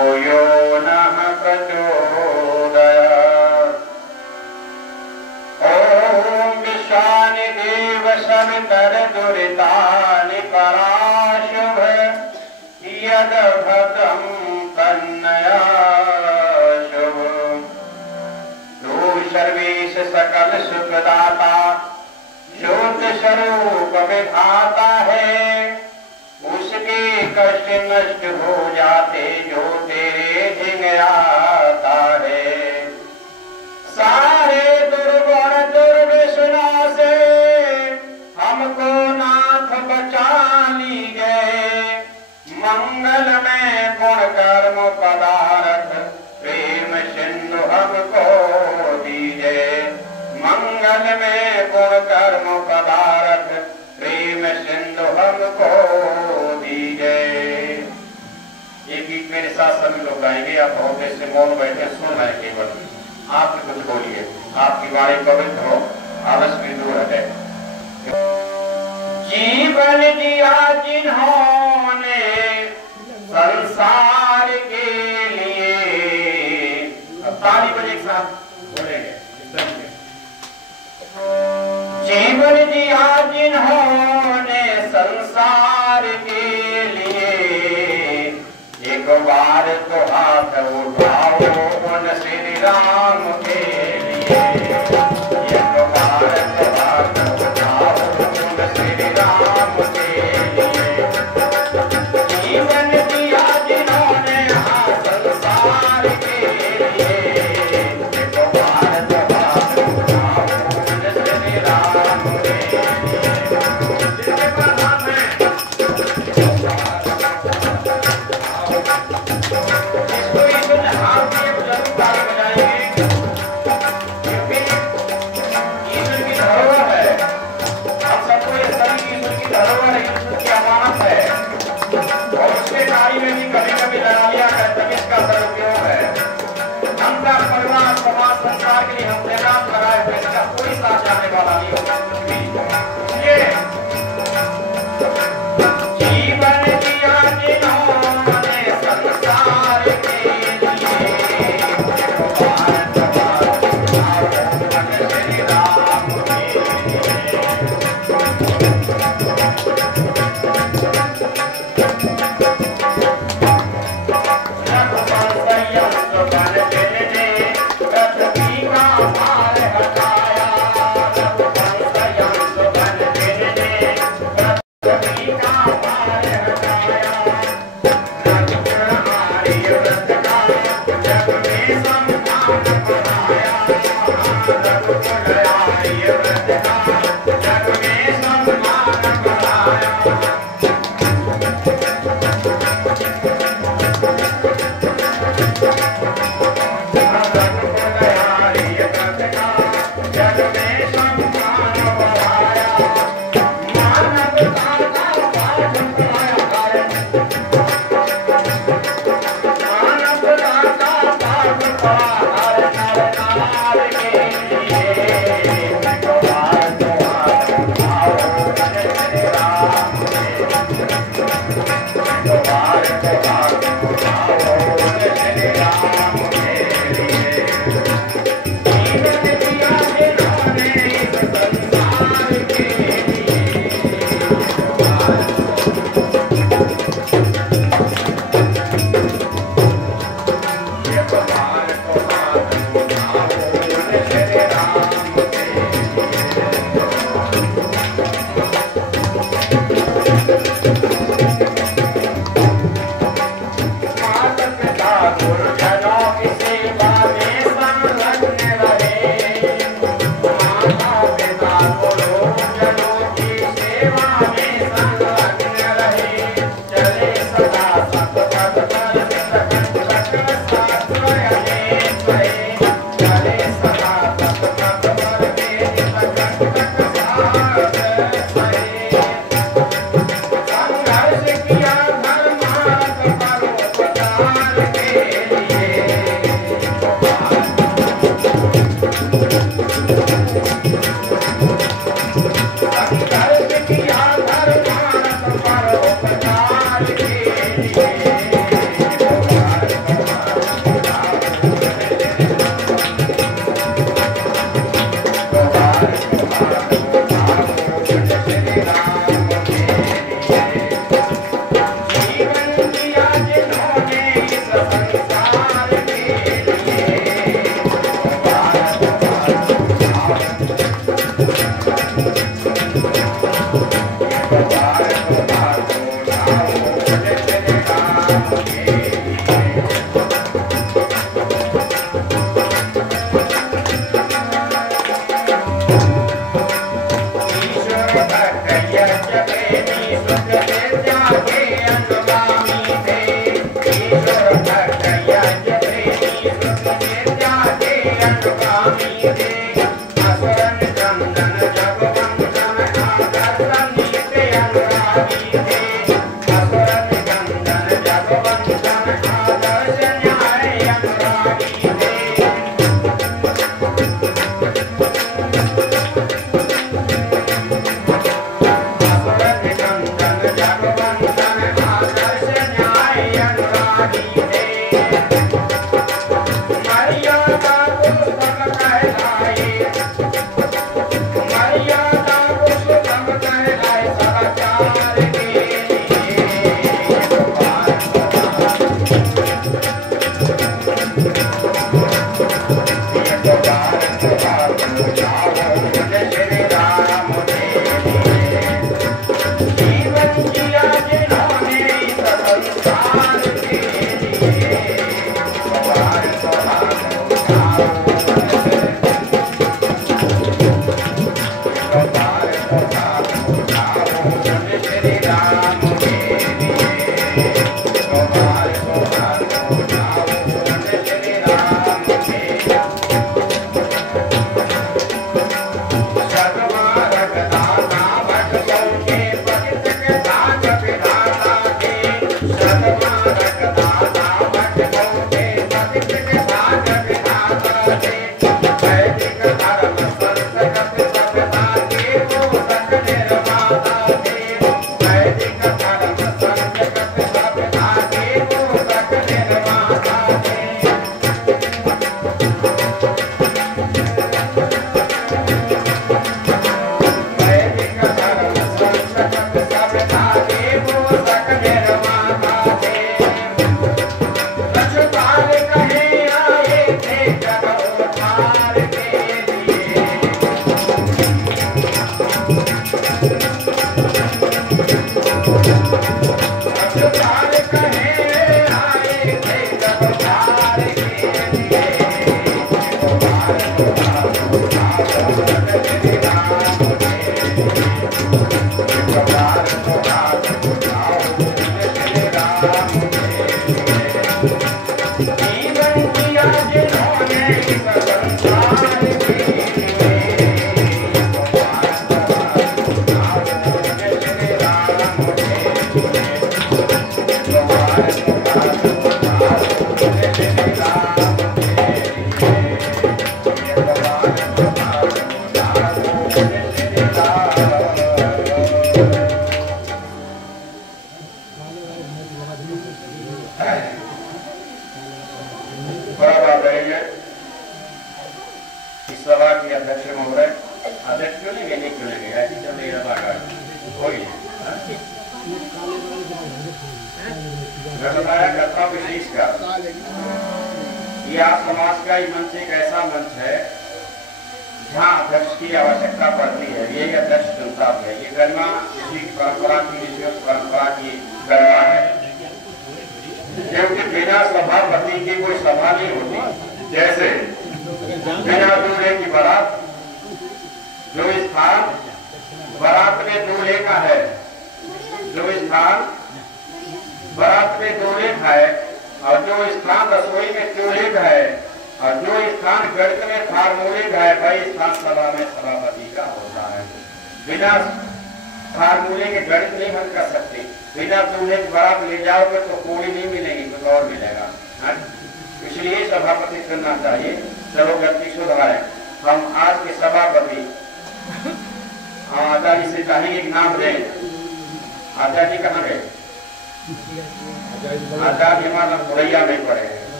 यो नः प्रचोदयात्। ॐ विश्वानि देव सवितर्दुरितानि पराशुभ यदभतं कन्यया शुभ। तू सर्वेश सकल सुखदाता ज्योत स्वरूप विधाता है। उसके कष्ट नष्ट हो जाते जो तेरे धिंग आता है। सारे दुर्गुण दुर्व्यसना से हमको नाथ बचा ली गए। मंगल में गुण कर्म पदार्थ प्रेम सिंधु हमको दीजिए। मंगल में गुण कर्म पदार्थ प्रेम सिंधु हमको दीजिए। एक गीत मेरे साथ सभी लोग गाएंगे। आप बहुत देर से मौन बैठे सुन रहे हैं। केवल आप भी कुछ बोलिए। आपकी वाणी पवित्र हो, आलस भी दूर हटे। जीवन दिया जिन्होंने संसार के लिए। अब ताली बजे एक साथ बोलेंगे। जीवन दिया जिन्होंने संसार के लिए। एक बार तो हाथ उठाओ उन श्री राम के लिए। एक बार तो हाथ उठाओ उन श्री राम के लिए। जीवन दिया जिन्होंने संसार के लिए। एक बार तो हाथ उठाओ उन श्री राम के लिए। संसार के लिए हम प्रयास लगाए हुए इसका कोई साथ जाने वाला नहीं होगा। जीवन दिया जिन्होंने संसार के लिए। श्री राम के के लिए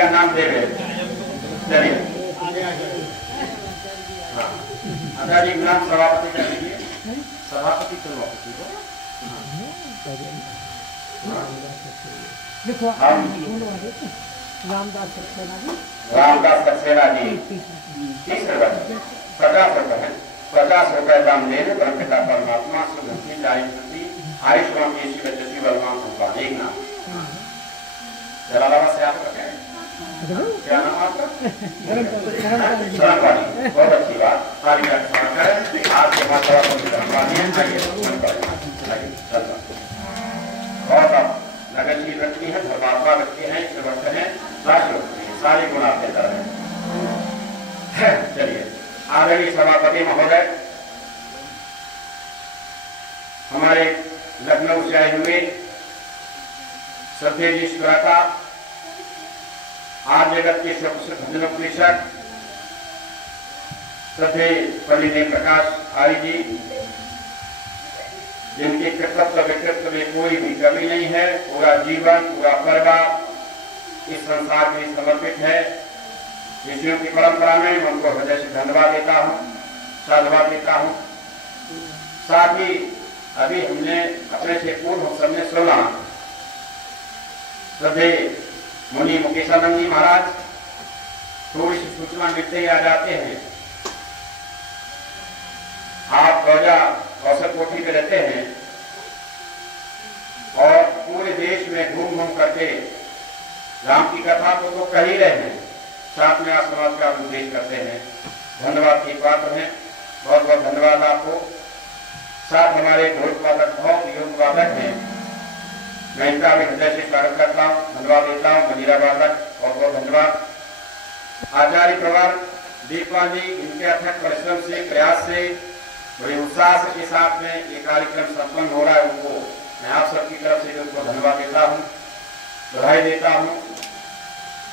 का नाम दे रहे। चलिए आचार्य जी नाम सभापति कर दीजिए। सभापति सभापति को रामदास सक्सेना जी 30 रुपए 50 रुपए है। 50 रुपए दाम देने परमपिता परमात्मा सुगंधी जायंती आयुष्मान केशी बचती बलवान भगवान एक नाम जलालाबाद से आपका क्या नाम आपका? शरणवाड़ी। बहुत अच्छी बात। सारी बात करें आज के बाद बहुत आप नगरशील व्यक्ति है, धर्मात्मा व्यक्ति है, श्रीवत्स है, राष्ट्र व्यक्ति है, सारे गुण आपके तरह है। चलिए आदरणीय सभापति महोदय, हमारे लखनऊ से आए हुए श्रद्धेय ईश्वरता आज जगत के भजन परिषद श्रद्धेय पंडित प्रकाश आर्य जी, जिनके कृतत्व व्यक्तित्व में कोई भी कमी नहीं है, पूरा जीवन पूरा परिवार इस संसार में समर्पित है। ऋषियों की परंपरा में उनको हृदय से धन्यवाद देता हूँ, साधुवाद देता हूँ। साथ ही अभी हमने अपने से पूर्व सबने सुना श्रद्धेय मुनि मुकेशानंद जी महाराज थोड़ी सी सूचना मिलते ही आ जाते हैं। आप रोजा अवसर कोठी पे रहते हैं और पूरे देश में घूम घूम करके राम की कथा को तो कह ही रहे हैं, साथ में आप समाज का उपदेश करते हैं। धन्यवाद की पात्र हैं, बहुत बहुत धन्यवाद आपको। साथ हमारे ढोल वादक बहुत योग वादक हैं, मैं इनका भी हृदय से स्वागत करता हूँ, धन्यवाद देता हूँ। मजीरा वादक बहुत बहुत धन्यवाद। आचार्य प्रवर दीपवाल जी, इनके अथक परिश्रम से प्रयास से बड़े उत्साह के साथ में ये कार्यक्रम संपन्न हो रहा है, उनको मैं आप सबकी तरफ से उनको धन्यवाद देता हूँ, बधाई देता हूँ।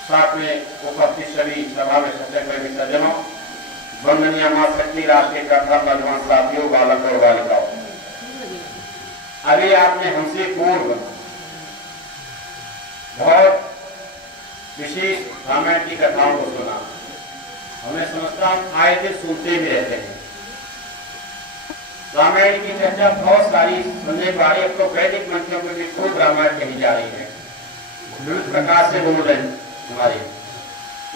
साथ में उपस्थित सभी सभा में सत्याग्रही सज्जनों, वंदनीय मां शक्ति, राष्ट्रीय कर्ता, नौजवान साथियों, बालक और बालिकाओं, अभी आपने हमसे पूर्व बहुत विशेष रामायण की कथाओं को सुना। हमें समझता आए थे, सुनते भी रहते हैं। रामायण की चर्चा बहुत सारी सुनने वाली, अब तो वैदिक मंत्रों में भी खूब रामायण कही जा रही है। विविध प्रकार से बोल रहे हैं हमारे,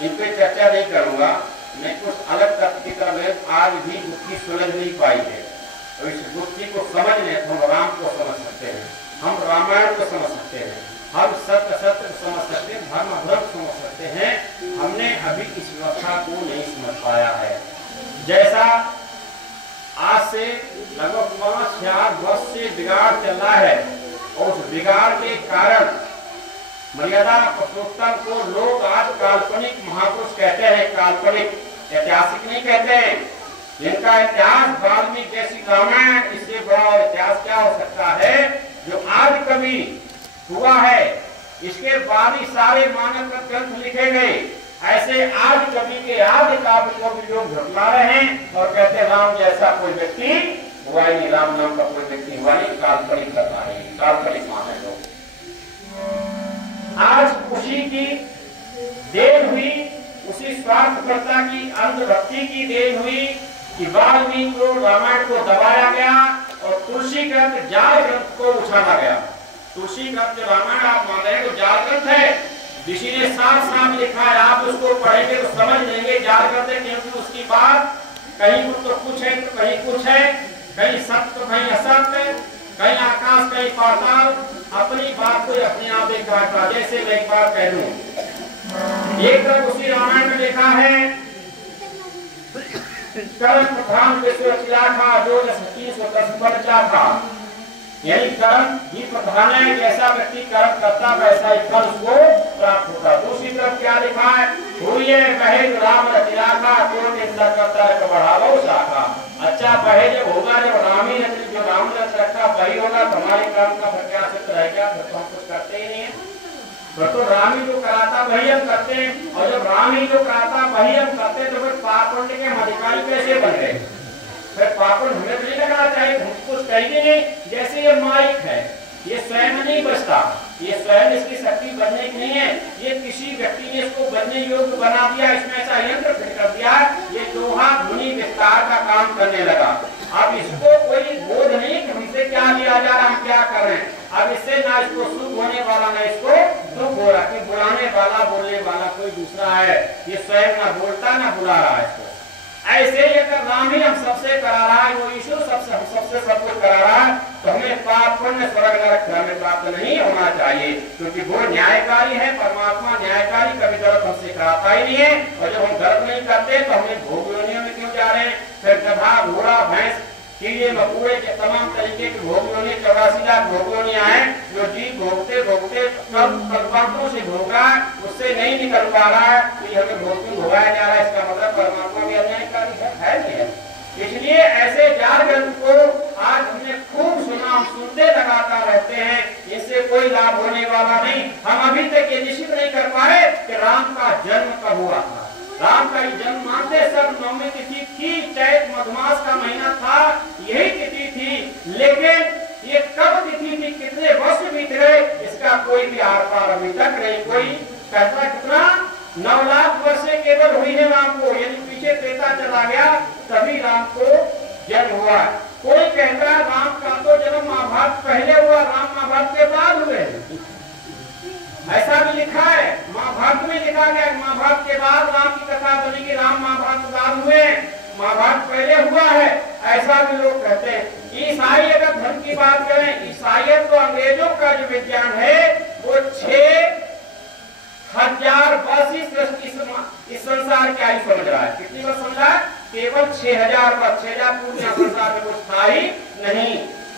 इन पे चर्चा नहीं करूंगा। मैं कुछ अलग तथ्य की तरफ आज भी गुत्थी सुलझ नहीं पाई है, तो इस गुत्थी को समझने हम राम को समझ सकते हैं, हम रामायण को समझ सकते हैं, हम सत्य सत्य को समझ सकते हैं, धर्म अधर्म समझ सकते हैं। हमने अभी इस व्यवस्था को नहीं समझ पाया है। जैसा आज से लगभग 5-4 वर्ष से बिगाड़ चल रहा है, और उस बिगाड़ के कारण मर्यादा पुरुषोत्तम को लोग आज काल्पनिक महापुरुष कहते हैं, काल्पनिक, ऐतिहासिक नहीं कहते हैं। जिनका इतिहास वाल्मीकि जैसी रामायण, इससे बड़ा इतिहास क्या हो सकता है जो आज कभी हुआ है। इसके बाद ही सारे मानव ग्रंथ लिखे गए। ऐसे आज कभी के आदि काव्य को भी लोग झुठला रहे हैं और कहते हैं राम जैसा कोई व्यक्ति हुआ ही नहीं, राम नाम का कोई व्यक्ति हुआ नहीं, काल्पनिक करना है, काल्पनिक माने लोग। आज उसी की देन हुई, उसी स्वार्थपरता की, अंधभक्ति की देन हुई कि वाल्मीकि को रामायण को दबाया गया और तुलसी ग्रंथ, जाल ग्रंथ को उछाला गया। तुलसी ग्रंथ जो रामायण आप मान रहे हैं वो जाल ग्रंथ है, ऋषि ने साफ साफ लिखा है, आप उसको पढ़ेंगे तो समझ लेंगे जाल ग्रंथ है, क्योंकि उसकी बात कहीं तो कुछ है तो कहीं कुछ है, कहीं सत्य तो कहीं असत्य, कहीं आकाश कहीं पाताल, अपनी बात को अपने आप एक कहता। जैसे मैं एक बात कह दूं, एक तरफ उसी रामायण में लिखा है कर्म प्रधान विश्व था जो 310 पर था, यानी कर्म ही प्रधान है, जैसा व्यक्ति कर्म करता वैसा ही फल उसको प्राप्त होता। दूसरी तरफ क्या लिखा है, हुए बहे राम रचिराखा तो निंदा करता है बढ़ावा शाखा। अच्छा बहे जब होगा, जब राम ही जो राम ने रखा वही होगा, तुम्हारे कर्म का क्या सिद्ध रहेगा? फिर तो हम कुछ करते ही नहीं है, फिर तो राम ही जो कराता वही हम करते हैं, और जब राम ही जो कराता वही हम करते तो फिर पाप पुण्य के अधिकारी कैसे बन गए? फिर पाप पुण्य हमें तो नहीं लगना चाहिए, हम कुछ कहेंगे नहीं। जैसे ये माइक है, ये स्वयं नहीं बचता, ये स्वयं इसकी शक्ति बनने की नहीं है, ये किसी व्यक्ति ने इसको बनने योग्य बना दिया, इसमें ऐसा यंत्र फिट कर दिया, ये लोहा ध्वनि विस्तार का काम करने लगा। अब इसको कोई बोध नहीं कि हमसे क्या लिया जा रहा, हम क्या कर रहे हैं। अब इससे ना इसको सुख होने वाला ना इसको दुख हो रहा, कि बुलाने वाला बोलने वाला कोई दूसरा है, ये स्वयं ना बोलता ना बुला रहा है इसको। ऐसे ही अगर राम ही हम सबसे करा रहा है, वो ईश्वर सबसे सब कुछ करा रहा है, तो हमें पाप पुण्य स्वर्ग नरक हमें प्राप्त नहीं होना चाहिए, क्योंकि वो न्यायकारी है, परमात्मा न्यायकारी, कभी गलत हमसे कराता ही नहीं है। और जब हम गलत नहीं करते तो हमें भोग योनियों में क्यों जा रहे हैं। फिर गधा घोड़ा भैंस कीड़े मकोड़े के तमाम तरीके के भोग योनि, 84 लाख भोग योनियां हैं, जो जीव भोगते भोगते कल्पांतरों से भोग रहा है, उससे नहीं निकल पा रहा है, तो हमें भोग में भोगाया जा रहा है। इसका मतलब परमात्मा भी अन्यायकारी है नहीं है। इसलिए ऐसे जार ग्रंथ को आज हमने खूब सुना, हम सुनते लगातार रहते हैं, इससे कोई लाभ होने वाला नहीं। हम अभी तक ये निश्चित नहीं कर पाए कि राम का जन्म कब हुआ था। राम का जन्म मानते सब नवमी तिथि थी, चैत मधुमास का महीना था, यही तिथि थी, लेकिन ये कब तिथि थी, कितने वर्ष बीत गए, इसका कोई भी आर पार अभी तक नहीं। कोई कहता कितना 9 लाख वर्ष केवल हुई है राम को, यानी पीछे त्रेता चला गया तभी राम को जन्म हुआ। कोई कहता राम का तो जन्म महाभारत पहले हुआ, राम महाभारत के बाद हुए, ऐसा भी लिखा है, महाभारत में लिखा गया। महाभारत के बाद राम की कथा बनेगी, राम महाभारत बाद हुए, महाभारत पहले हुआ है, ऐसा भी लोग कहते हैं। ईसाई अगर धर्म की बात करें, ईसाइयत तो अंग्रेजों का जो विज्ञान है वो 6000 वर्ष इस संसार की आयु समझ रहा है। कितनी वर्ष समझ रहा है? केवल 6000 वर्ष। 6000 पूर्ण संसार में कुछ था ही नहीं,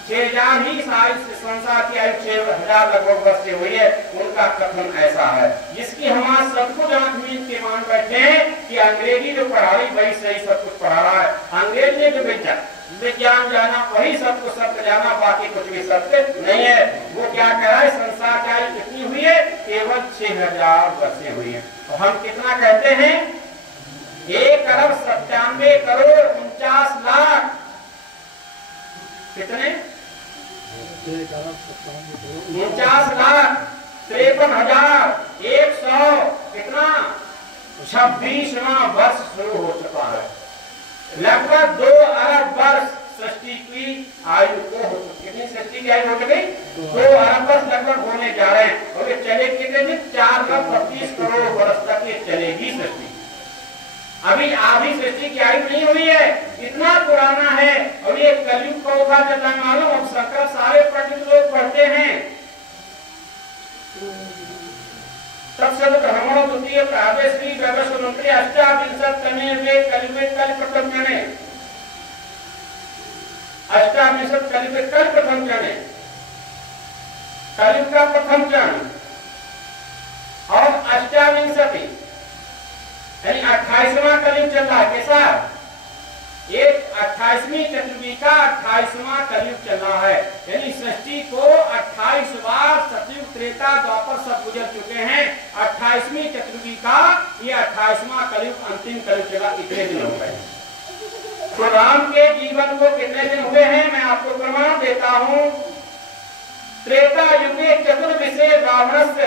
6000 ही संसार की आयु 6000 लगभग वर्ष से हुई है। उनका कथन ऐसा है, जिसकी हमारा सब कुछ आंख मीच के मान बैठे हैं कि अंग्रेजी जो पढ़ा रही वही सही सब कुछ पढ़ा रहा है। अंग्रेज ने जो विज्ञान जाना वही सब कुछ सत्य जाना, बाकी कुछ भी सत्य नहीं है। वो क्या कह रहा है, संसार की आयु कितनी हुई है? केवल 6000 वर्ष हुई है। तो हम कितना कहते हैं? 1 अरब 97 करोड़ 49 लाख, कितने? 49 लाख 53,100 कितना 26वां वर्ष शुरू हो चुका है। लगभग 2 अरब वर्ष सृष्टि की आयु को हो, कितनी सृष्टि की आयु हो गई? 2 अरब वर्ष लगभग होने जा रहे हैं। और ये चले कितने दिन? 425 करोड़ वर्ष तक ये चलेगी सृष्टि। अभी आधी सृष्टि की आयु नहीं हुई है, इतना पुराना है। और ये कलयुग का चल रहा है मालूम। अब शंकर सारे पंडित लोग पढ़ते हैं, तत्सद ब्रह्मणो द्वितीय काव्य श्री वैवस्वत मंत्री अष्टाविंशत तमे वे कलियुगे कल प्रथम जने, अष्टाविंशत कलियुगे कल प्रथम जने, कलियुग का प्रथम जन। और अष्टाविंशति यानी 28वां कलयुग चल रहा है। कैसा? एक 28वीं चतुर्युगी का 28वां कलयुग चल रहा है। यानी सृष्टि को 28 बार सतयुग त्रेता द्वापर सब गुजर चुके हैं। 28वीं चतुर्युगी का ये 28वां कलयुग अंतिम कलयुग चला, इतने दिन हो गए। तो राम के जीवन को कितने दिन हुए हैं मैं आपको प्रमाण देता हूँ। त्रेता युगे चतुर्विशे रावणस्य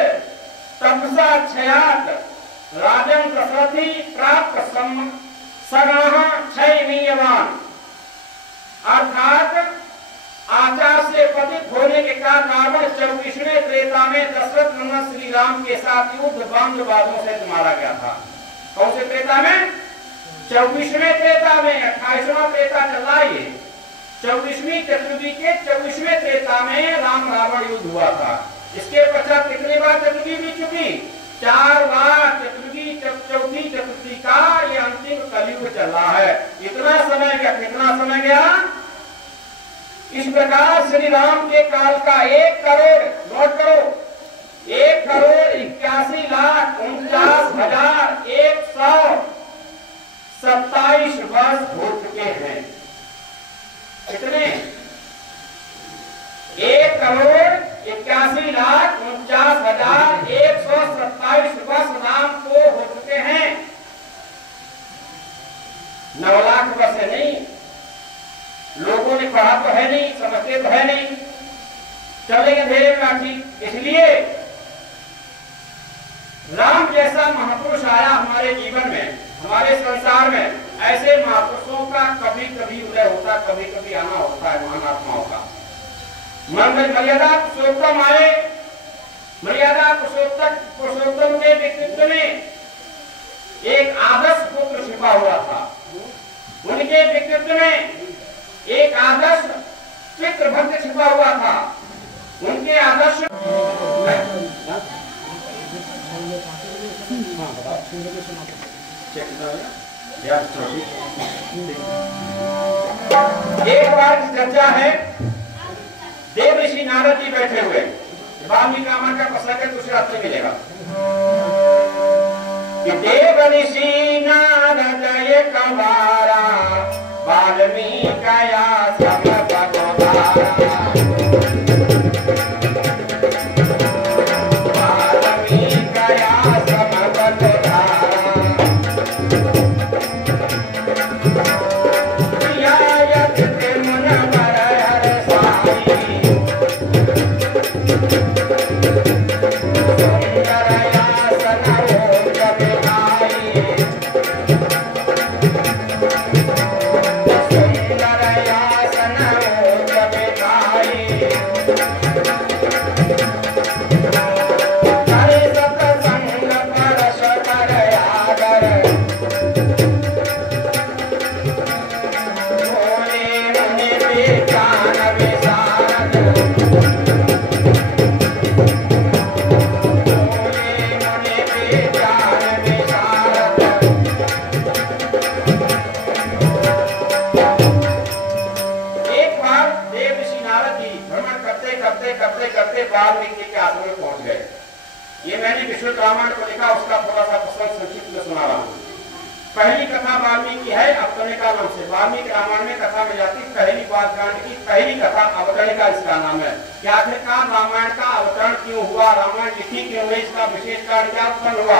तपसा क्षयात राजन दशरथी प्राप्त सगाह क्षयमीयवान, अर्थात आचार से पतित होने के कारण रावण 24वें त्रेता में दशरथ नंदन श्री राम के साथ युद्ध बांधवादों से मारा गया था। कौन से त्रेता में? 24वें त्रेता में। 28वां त्रेता चला ये 24वीं चतुर्युगी के 24वें त्रेता में राम रावण युद्ध हुआ था। इसके पश्चात कितनी बार चतुर्युगी बीत चुकी? 4 बार चतुर्युगी। चौथी चतुर्थी का ये अंतिम कलयुग चल रहा है। इतना समय गया। कितना समय गया? इस प्रकार श्री राम के काल का 1 करोड़, नोट करो, 1 करोड़ 81 लाख 49,127 वर्ष हो चुके हैं। कितने? 1 करोड़ 81 लाख 49,127 वर्ष राम को हो चुके हैं। 9 लाख वर्ष नहीं। लोगों ने पढ़ा तो है नहीं, समझते तो है नहीं, चलेंगे धीरे लाठी। इसलिए राम जैसा महापुरुष आया हमारे जीवन में, हमारे संसार में, ऐसे महापुरुषों का कभी कभी उदय होता, कभी कभी आना होता है महान आत्माओं का। मर्यादा पुरुषोत्तम आए, मर्यादा पुरुषोत्तम के व्यक्तित्व में एक आदर्श पुत्र छिपा हुआ था, उनके व्यक्तित्व में एक आदर्श पितृ भक्त छिपा हुआ था, उनके आदर्श एक बार की चर्चा है, देव ऋषि नारद जी बैठे हुए, वाल्मीकि रामायण का प्रसंग है, दूसरे रास्ते मिलेगा कि देव ऋषि नारद एक बारा वाल्मीकि सब रामायण को लिखा, उसका थोड़ा सा प्रसंग संक्षिप्त में सुना रहा हूं। पहली कथा वाल्मीकि है अवतरणिका नाम से, वाल्मीकि रामायण में कथा में जाती पहली बालकांड की पहली कथा अवतरणिका इसका नाम है कि आखिरकार रामायण का अवतरण क्यों हुआ, रामायण लिखी क्यों हुई, इसका विशेष कारण क्या उत्पन्न हुआ,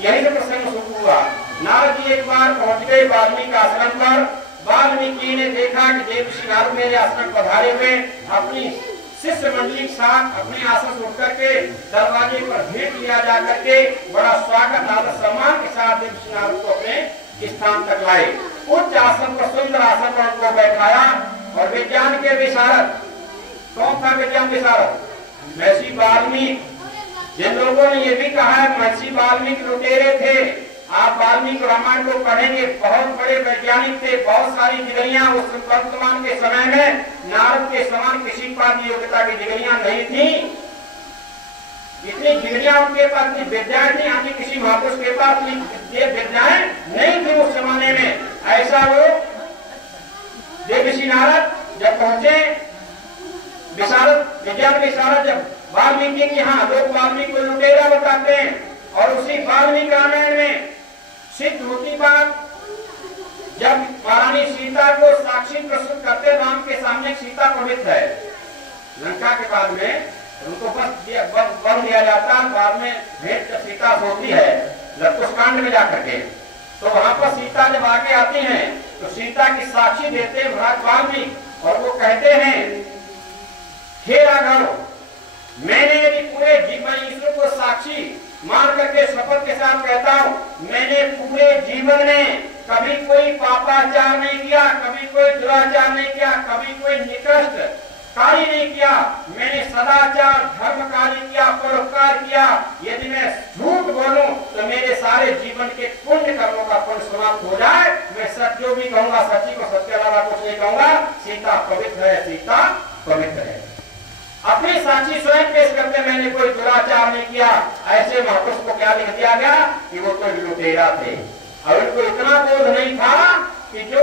यही से प्रसंग शुरू हुआ। नारद जी एक बार पहुंच गए वाल्मीकि आश्रम पर। वाल्मीकि ने देखा कि देव ऋषि नारद मेरे आश्रम पधारे हुए, अपनी शिष्य मंडली के साथ अपने आसन से उठ करके दरवाजे पर भेंट लिया जा करके बड़ा स्वागत आदर सम्मान के साथ देव ऋषि नारद को अपने स्थान तक लाए। उच्च आसन पर, सुंदर आसन पर उनको बैठाया और विज्ञान के विशारद, कौन था विज्ञान विशारद? महर्षि वाल्मीकि। जिन लोगों ने ये भी कहा है महर्षि वाल्मीकि लुटेरे थे, आप वाल्मीकि रामायण को पढ़ेंगे, बहुत बड़े वैज्ञानिक थे, बहुत सारी डिग्रियां उस वर्तमान के समय में नारद के समान किसी के पास योग्यता की डिग्रियां नहीं थी। इतनी डिग्रियां उनके पास थी, विद्याएं थी, आदि किसी महापुरुष के पास ये विद्याएं नहीं थी उस जमाने में। ऐसा वो देव ऋषि नारद जब पहुंचे, विशारद विज्ञान विशारद जब वाल्मीकि के यहाँ, लोग वाल्मीकि को लुटेरा बताते हैं और उसी वाल्मीकि रामायण में सिद्ध होती बात, जब महारानी सीता को साक्षी प्रस्तुत करते राम के सामने, सीता पवित्र है, लंका के बाद में उनको बस बन दिया जाता, बाद में भेंट जब सीता होती है लकुशकांड में जाकर के, तो वहां पर सीता जब आगे आती हैं तो सीता की साक्षी देते हैं महाराज वाल्मीकि और वो कहते हैं, हे राघव, मैंने यदि पूरे जीवन ईश्वर को साक्षी मान करके शपथ के साथ कहता हूँ, मैंने पूरे जीवन में कभी कोई पापाचार नहीं किया, कभी कोई दुराचार नहीं किया, कभी कोई निकृष्ट कार्य नहीं किया, मैंने सदाचार धर्म कार्य किया, परोपकार किया। यदि मैं झूठ बोलूं तो मेरे सारे जीवन के पुण्य कर्मों का पुण्य समाप्त हो जाए। मैं सत्य जो भी कहूंगा सच्ची को, सत्य अलावा कुछ नहीं कहूंगा। सीता पवित्र है, सीता पवित्र है। अपनी साक्षी स्वयं पेश करते, मैंने कोई दुराचार नहीं किया। ऐसे महापुरुष को क्या लिख दिया गया कि वो तो लुटेरा थे और उनको इतना बोध नहीं था कि जो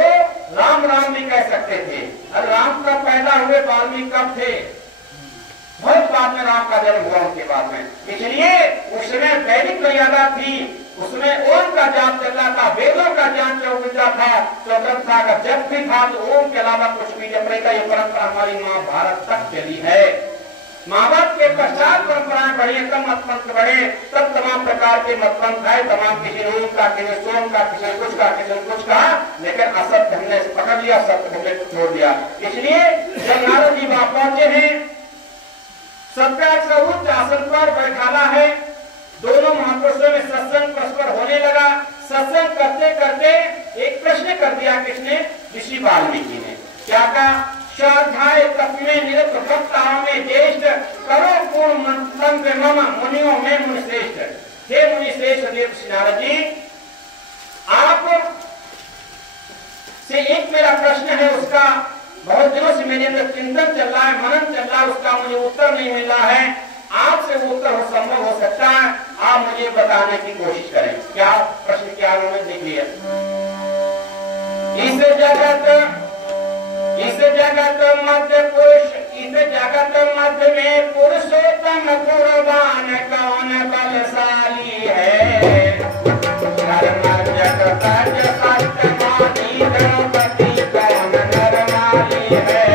राम राम भी कह सकते थे। अब राम कब पैदा हुए, वाल्मीकि कब थे? बहुत बाद में राम का जन्म हुआ उनके बाद में। इसलिए उसमें वैदिक मर्यादा थी, उसमें ओम का जाप चल रहा था, वेदों का ज्ञान चौबीता था, चौकट था। अगर जब भी था तो ओम के अलावा कुछ भी जब नहीं था। ये परंपरा हमारी महाभारत तक चली है। महाभारत के पश्चात परंपराएं बढ़ी, तब मतपंथ बढ़े, तब तमाम प्रकार के मतपंथ आए। तमाम किसी ने ओम का, किसी सोम का, किसी कुछ का, किसी कुछ का, लेकिन असत्य हमने पकड़ लिया, सत्य हमने छोड़ दिया। इसलिए जब नारद जी वहां पहुंचे हैं सत्याग्रह उच्च आसन पर बैठाला है। दोनों महापुरुषों में सत्संग परस्पर होने लगा। सत्संग करते करते एक प्रश्न कर दिया किसने? ऋषि वाल्मीकि ने। क्या कहा? स्वाध्याय तप में निरत भक्ताओं में ज्येष्ठ करो पूर्ण मंत्र मम मुनियों में मुनि श्रेष्ठ। हे मुनि श्रेष्ठ देव नारद जी, आप से एक मेरा प्रश्न है, उसका बहुत दिनों से मेरे अंदर चिंतन चल रहा है, मनन चल रहा है, उसका मुझे उत्तर नहीं मिल रहा है। आपसे वो उत्तर हो संभव हो सकता है, आप मुझे बताने की कोशिश करें। क्या प्रश्न क्या उन्होंने देख लिया? इस जगत मध्य पुरुष, इस जगत मध्य में पुरुषोत्तम कुर्बान कौन बलशाली है? धर्म जगत सत्यवादी गणपति कौन नरमाली है?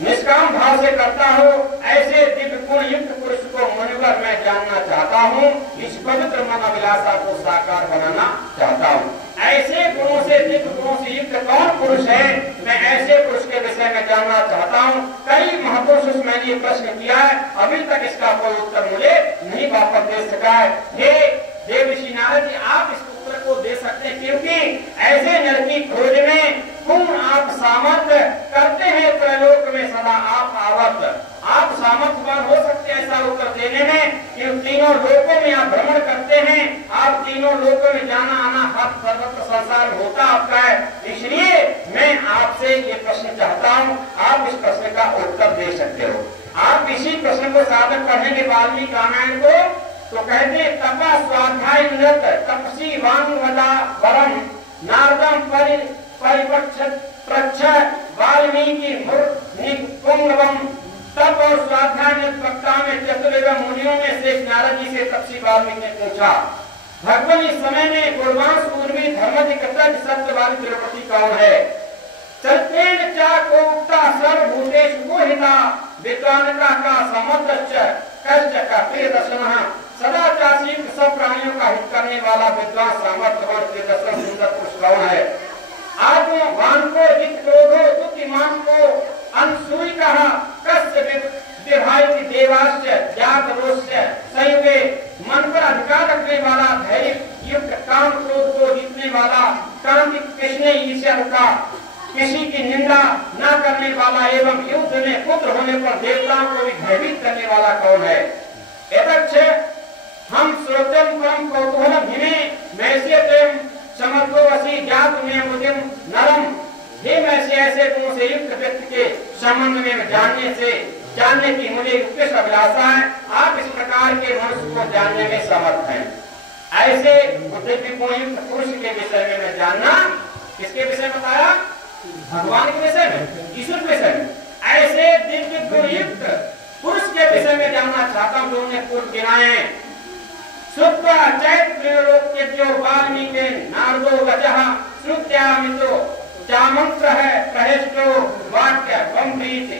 निष्काम भाव से करता हो, ऐसे दिव्य गुण युक्त पुरुष को मुनिवर मैं जानना चाहता हूँ। इस पवित्र मनोविलासा को साकार बनाना चाहता हूँ। ऐसे गुणों से, दिव्य गुणों से युक्त कौन पुरुष है, मैं ऐसे पुरुष के विषय में जानना चाहता हूँ। कई महत्वपूर्ण से मैंने ये प्रश्न किया है, अभी तक इसका कोई उत्तर मुझे नहीं वापस दे सका है। हे देव ऋषि नारद जी, आप इस उत्तर को दे सकते हैं, क्योंकि ऐसे नर की खोज में पूर्ण आप सामर्थ्य करते हैं, त्रैलोक में सदा आप आवत, आप सामर्थ्यवान हो सकते हैं ऐसा उत्तर देने में, कि तीनों लोकों में आप भ्रमण करते हैं, आप तीनों लोकों में जाना आना हर सर्वत्र संसार होता आपका है। इसलिए मैं आपसे ये प्रश्न चाहता हूँ, आप इस प्रश्न का उत्तर दे सकते हो। आप इसी प्रश्न को साधक पढ़ेंगे वाल्मीकि रामायण को, तो कहते तपा स्वाध्याय नृत तपसी वांगवदा वरम नारदम परिपक्ष प्रच्छ वाल्मीकि निपुंगवम। तप और स्वाध्याय वक्ता में चतुर्वेद मुनियों में से नारद जी से तपसी वाल्मीकि ने पूछा, भगवान इस समय में पूर्वांश पूर्वी धर्मधिकता सत्यवादी द्रौपदी कौन है? चतेन चाकोक्ता सर्वभूतेषु मोहिता विद्वानता का समुद्रच्च कश्च का प्रियदर्शनः। सदा चासीत सब प्राणियों का हित करने वाला विद्वान सामर्थ्यवान प्रियदर्शन सुंदर पुरुष कौन है? आत्मवान को जित क्रोधो दुखिमान को अनसूई कहा, कस्य विभायति देवाश्च जात रोष्य संयुगे। मन पर अधिकार रखने वाला, धैर्य युक्त, काम क्रोध को जीतने वाला, कांति कृष्ण ईर्ष्या का, किसी की निंदा न करने वाला एवं युद्ध में पुत्र होने पर देवताओं को भी भयभीत करने वाला कौन है? एतच्च हम श्रोतम परम कौतूहलम हिमे मैस्यतेम समर्थो वसी जात में मुदिम नरम। हे मैसे ऐसे गुणों से युक्त व्यक्ति के संबंध में जानने की मुझे उत्कृष्ट अभिलाषा है। आप इस प्रकार के मनुष्य को जानने में समर्थ हैं। ऐसे दिव्य गुण युक्त पुरुष के विषय में मैं जानना, किसके विषय बताया? भगवान के विषय में, ईश्वर के विषय में। ऐसे दिव्य गुण युक्त पुरुष के विषय में जानना चाहता हूँ, जो उन्हें पूर्व गिनाए। सुत्वा चैत्योलोक्यो वाल्मीकि नारदो वचः श्रुत्यामितो चामंत्र है प्रहिष्टो वाक्य गंभीर।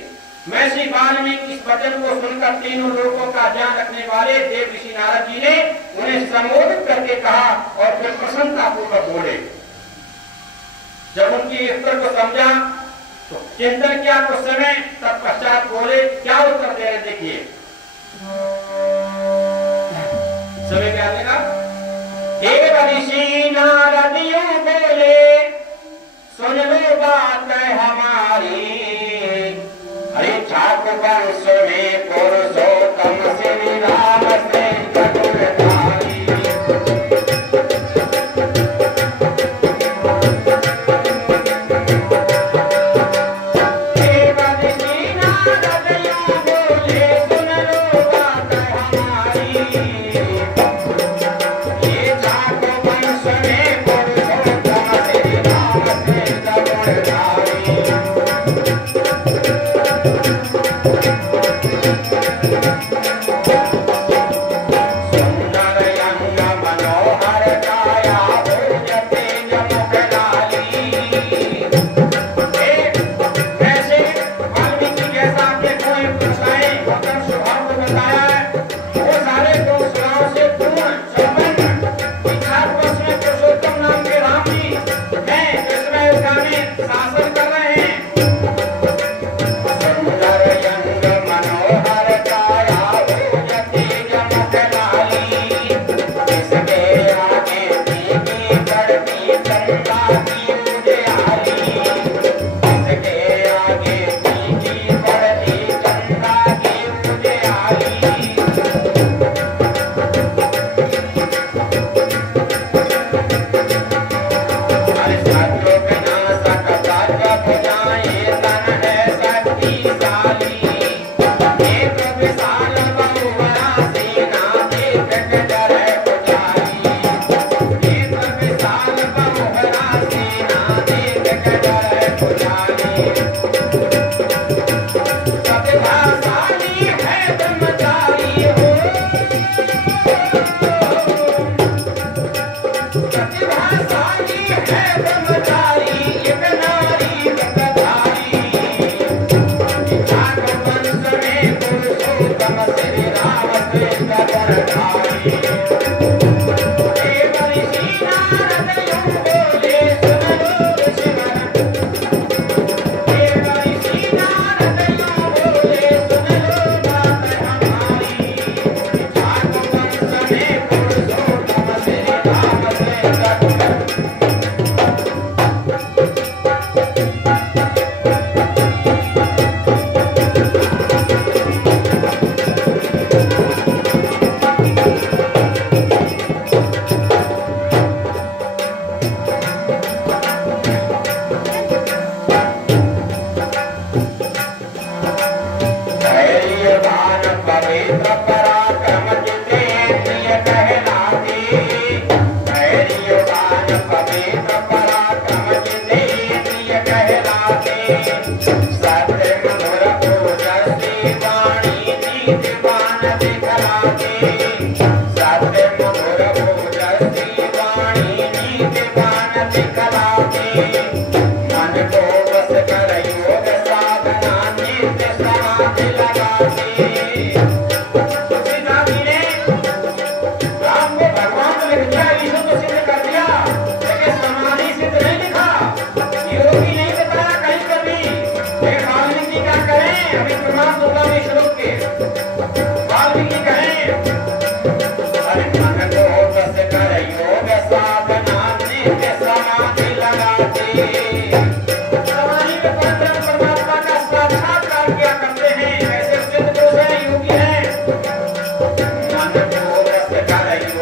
महर्षि वाल्मीकि इस वचन को सुनकर तीनों लोकों का ध्यान रखने वाले देव ऋषि नारद जी ने उन्हें संबोधित करके कहा और फिर प्रसन्नता पूर्वक बोले। जब उनकी उत्तर को समझा तो चिंतन किया कुछ समय, तत्पश्चात बोले। क्या उत्तर दे रहे देखिए, समय क्या लेगा? देव ऋषि नारद यूं बोले, सुन लो बात हमारी, हरि ठाकुर वंश में पुरुषोत्तम श्री राम से चतुरधारी। देव ऋषि नारद यूं बोले, सुन लो बात हमारी, ये ठाकुर वंश में पुरुषोत्तम श्री राम से चतुरधारी।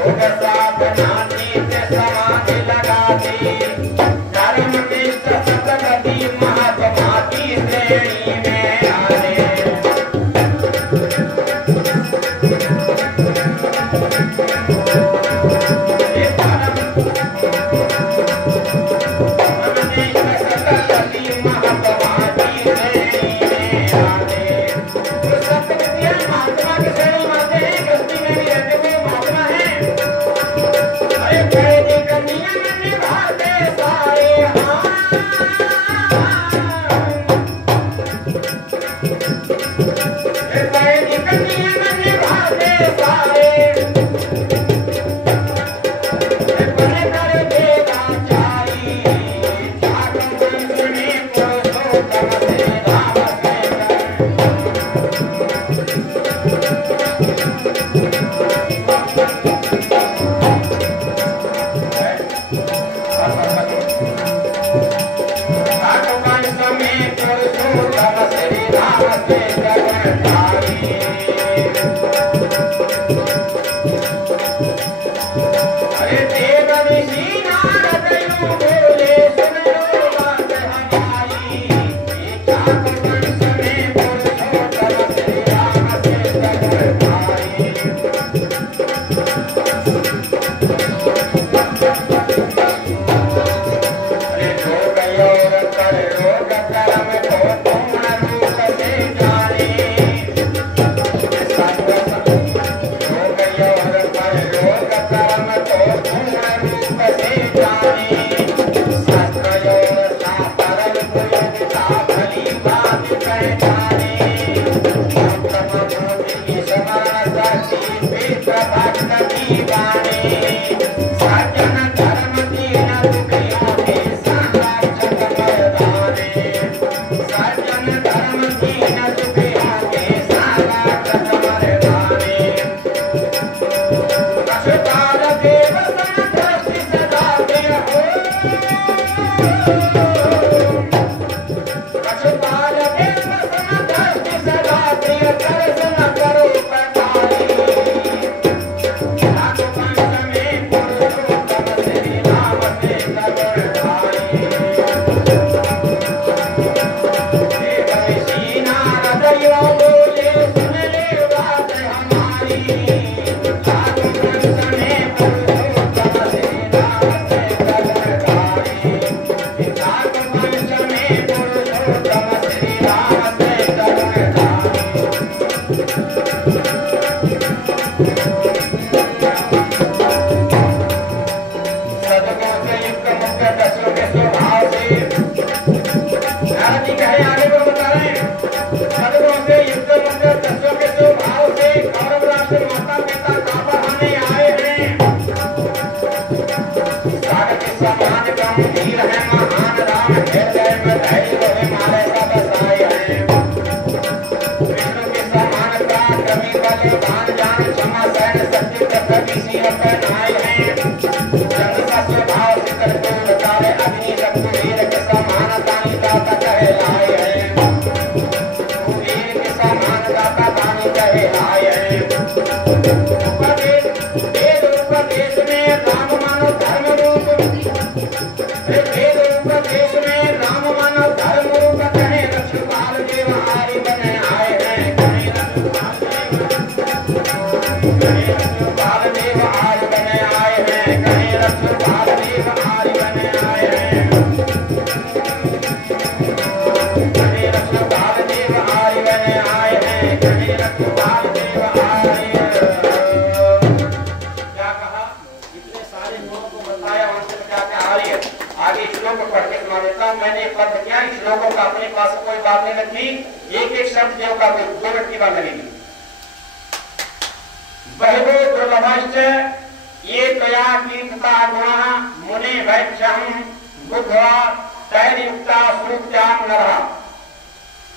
योग साधना नित्य समाधि लगाती धर्म निष्ठ सतगति महात्मा की श्रेणी में आने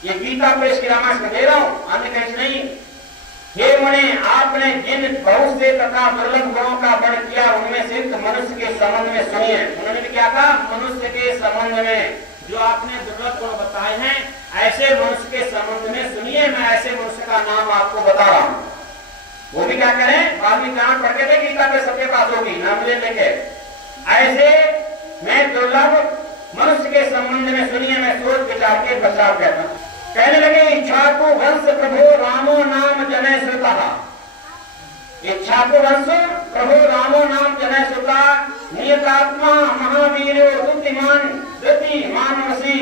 ये गीता प्रेस की रामायण में दे रहा हूं, अन्य कहीं नहीं। हे मुने, आपने जिन बहुत से तथा दुर्लभ गुणों का वर्णन किया उनमें से मनुष्य के संबंध में सुनिए। उन्होंने भी क्या कहा? मनुष्य के संबंध में जो आपने दुर्लभ गुण बताए हैं ऐसे मनुष्य के संबंध में सुनिए। मैं ऐसे मनुष्य का नाम आपको बता रहा हूं। वो भी क्या करें, वाल्मीकि रामायण पढ़ के थे, गीता पे सबके पास होगी, नाम लेके। ऐसे मैं दुर्लभ मनुष्य के संबंध में सुनिए, मैं सोच विचार के बचाव कहता हूं। कहने लगे इच्छाकु वंश प्रभु रामो नाम जनय श्रुता, इच्छाकु वंश प्रभु रामो नाम जनय श्रुता, नियतात्मा महावीरो बुद्धिमान गति मानवसी।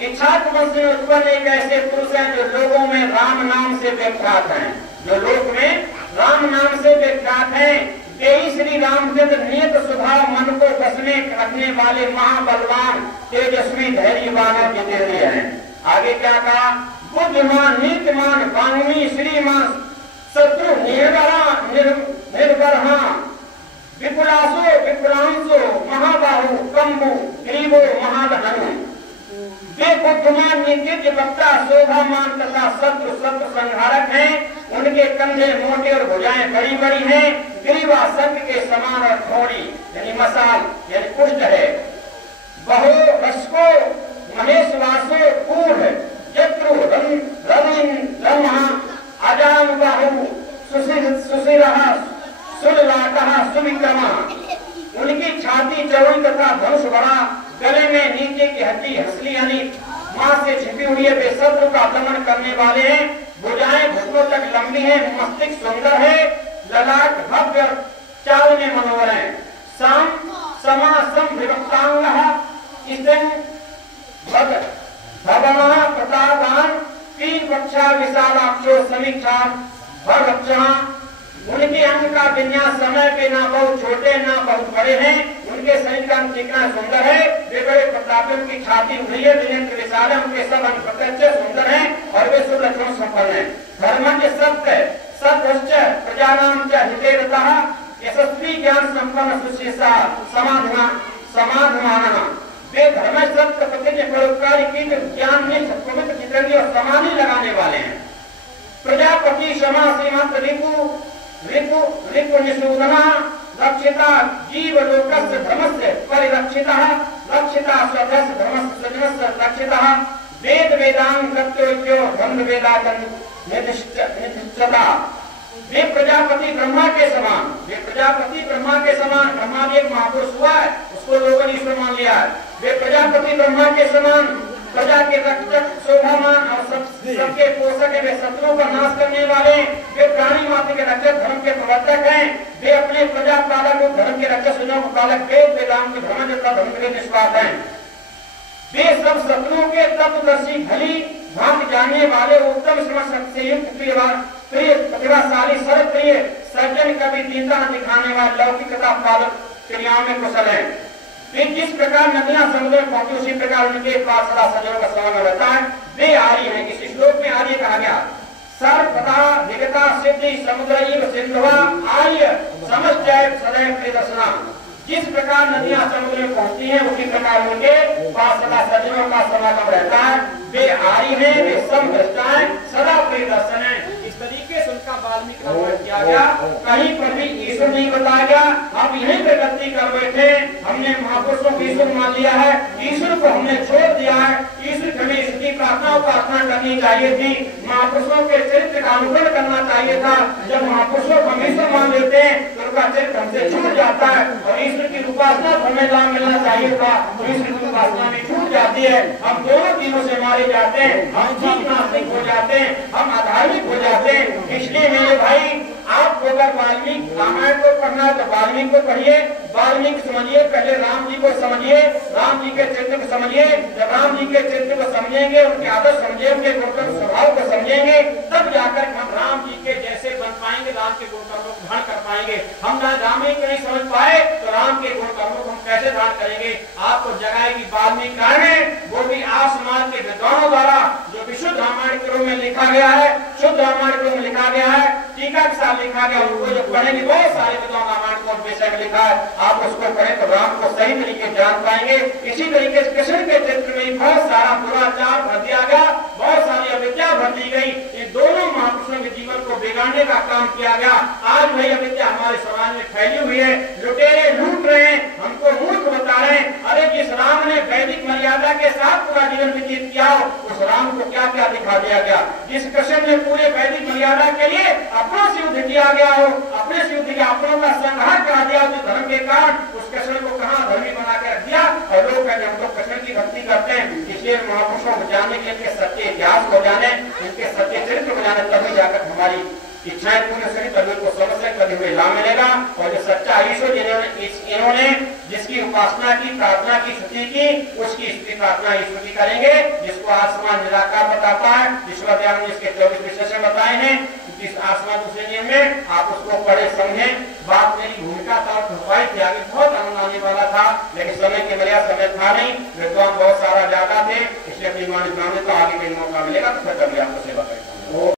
इच्छाकु वंश में उत्पन्न एक ऐसे पुरुष हैं जो लोगों में राम नाम से विख्यात हैं, जो लोक में राम नाम से विख्यात हैं। यही श्री रामचंद्र नियत स्वभाव मन को बस में रखने वाले महाबलवान तेजस्वी धैर्यवान और जितेंद्रिय हैं। आगे क्या कहा, बुद्धिमान नीतिमान कानूनी श्रीमान शत्रु निर्बरहा विपुलासो विपुलांसो महाबाहु कंबु ग्रीवो महाधनु। वे बुद्धिमान नित्य वक्ता शोभामान तथा शत्रु संहारक हैं। उनके कंधे मोटे और भुजाएं बड़ी बड़ी हैं। ग्रीवा शंख के समान और थोड़ी यानी मसाल यानी पुष्ट है। बहु रसको महेशवासो पूर्व जत्रु रमहा अजान बाहु सुशिरहा सुललाटहा सुविक्रमा। उनकी छाती चौड़ी तथा धनुष बड़ा, गले में नीचे की हड्डी हंसली यानी मां से छिपी हुई है। वे शत्रु का दमन करने वाले हैं। भुजाएं घुटनों तक लंबी है, मस्तिष्क सुंदर है, ललाट भव्य चाल में मनोहर है। सम समासम विभक्तांगः इदं भवनः प्रतापान तीन पक्षा विशालाक्षो समीक्षा भरवक्षा। उनके अंग का विन्यास समय के ना बहुत छोटे ना बहुत बड़े हैं। उनके शरीर का चिकना सुंदर है। वे बड़े प्रतापी, उनकी छाती उभरी है, नेत्र विशाल है, उनके सब अंग प्रत्यक्ष सुंदर हैं और वे शुभ लक्षणों संपन्न हैं। धर्मज्ञ सत्य सत्वश्च प्रजानां च हितेरतः यशस्वी ज्ञान संपन्न सुशिष्टा समाधमानः। वे धर्म सत्य प्रतिज्ञ परोपकारी की ज्ञान में पवित्र चित्रंगी और समाधि लगाने वाले हैं। प्रजापति क्षमा श्रीमंत रिपु निषूदना रक्षिता जीव लोकस्य धर्मस्य परिरक्षितः रक्षिता स्वधस्य धर्मस्य सजनस्य रक्षितः। वेद वेदांग सत्योज्यो धर्म वेदाचन निधिष्ठता। वे प्रजापति ब्रह्मा के समान, वे प्रजापति ब्रह्मा के समान। ब्रह्मा भी एक महापुरुष हुआ है, उसको लोगों ने ईश्वर मान लिया है। वे प्रजापति ब्रह्मा के समान, प्रजा के रक्षक शोभामान और सबके पोषक है। वे शत्रुओं का नाश करने वाले, वे प्राणी मात्र के रक्षक धर्म के प्रवर्तक हैं। वे अपने प्रजा पालक और धर्म के रक्षक सुजनों को पालक वेद वेदांत के धर्म तथा धर्म के निष्पात हैं। वे सब शत्रुओं के तत्वदर्शी भली भांति जानने वाले उत्तम समझ से युक्त प्रिय प्रतिभाशाली सर्वप्रिय सज्जन कवि दीनता दिखाने वाले लौकिक तथा पालक क्रियाओं में कुशल है। वे जिस प्रकार नदियां समुद्र में पहुंची उसी प्रकार उनके पास सदा सज्जनों का समागम रहता है। वे आर्य हैं। इस श्लोक में आर्य कहा गया। सर्वदा विगता सिद्धि समुद्र सिंधुवा आर्य समझ सदैव प्रियदर्शना। जिस प्रकार नदियां समुद्र में पहुंचती हैं उसी प्रकार उनके पास सदा सज्जनों का समागम रहता है। वे आर्य हैं, वे समदृष्टा हैं, सदा प्रियदर्शन हैं। इस तरीके से उनका वाल्मीकि रामायण किया गया। कहीं पर भी ईश्वर नहीं बताया गया। आप यहीं पे गलती कर बैठे। हमने महापुरुषों को ईश्वर मान लिया है, ईश्वर को हमने छोड़ दिया है। ईश्वर हमें इसकी प्रार्थना उपासना करनी चाहिए थी। महापुरुषों के चरित्र का अनुकरण करना चाहिए था। जब महापुरुषों को हम ईश्वर मान लेते हैं तो उनका चरित्र हमसे छूट जाता है और ईश्वर की उपासना हमें लाभ मिलना चाहिए था। तो ईश्वर की उपासना भी छूट जाती है। हम दोनों चीजों से मारे जाते हैं। हम ठीक नास्तिक हो जाते हैं, हम अधार्मिक हो जाते हैं। इसलिए मेरे भाई, आप अगर वाल्मीकि रामायण को पढ़ना है तो वाल्मीकि को पढ़िए, वाल्मीकि समझिए। पहले राम जी को समझिए, राम जी के चरित्र को समझिए। जब राम जी के चरित्र को समझेंगे, उनके आदर्श समझेंगे, उनके गुणकर्म स्वभाव को समझेंगे, तब जाकर हम राम जी के जैसे बन पाएंगे, राम के गुणकर्मों को धारण कर पाएंगे। हम राम जी को नहीं समझ पाए तो राम के गुणकर्मों को हम कैसे धारण करेंगे। आपको जगाएगी वाल्मीकि रामायण, वो भी आप समाज के विद्वानों द्वारा जो विशुद्ध रामायण के रूप में लिखा गया है, शुद्ध रामायण के रूप में लिखा गया है, टीका के साथ लिखा गया। उनको जो पढ़ेंगे बहुत सारे विद्वान रामायण को विषय में लिखा है। आप उसको पढ़ें तो राम को सही तरीके से जान पाएंगे। इसी तरीके से कृष्ण के चरित्र में बहुत सारा दुराचार भर दिया गया, बहुत सारी अविद्या भर दी गई। इन दोनों महापुरुषों के जीवन को बिगाड़ने का काम किया गया। आज वही अविद्या हमारे समाज में फैली हुई है। लुटेरे लूट रहे हैं, हमको मूर्ख बता रहे हैं। अरे जिस राम ने वैदिक मर्यादा के साथ पूरा जीवन व्यतीत किया हो, उस राम को क्या क्या दिखा दिया गया। जिस कृष्ण ने पूरे वैदिक मर्यादा के लिए अपनों से युद्ध किया गया हो, अपने से युद्ध किया, अपनों का संहार करा दिया जो धर्म के कारण, उस कृष्ण को कहां धर्मी बना के रख दिया। और लोग कहते हैं हम लोग कृष्ण की भक्ति करते हैं, इसलिए महापुरुषों को जानने के लिए सत्य इतिहास को जाने, इनके सत्य चरित्र को जाने, तभी जाकर हमारी इच्छाएं पूर्ण सही, तभी उनको समझ से कभी हुए लाभ मिलेगा। और जो सच्चा ईश्वर इन्होंने जिसकी उपासना की, प्रार्थना की, स्तुति की, उसकी स्तुति प्रार्थना ईश्वर की करेंगे, जिसको आसमान निराकार बताता है, ईश्वर ने इसके 24 विशेषण बताए हैं। इस आसमान दूसरे नियम में आप उसको पढ़े समझें। बात मेरी भूमिका था, भरपाई थी, आगे बहुत आनंद आने वाला था, लेकिन समय की मर्यादा, समय था नहीं, विद्वान बहुत सारा ज्यादा थे, इसलिए अपनी मान्यता में तो आगे कहीं मौका मिलेगा तो फिर कभी आपको सेवा करेंगे।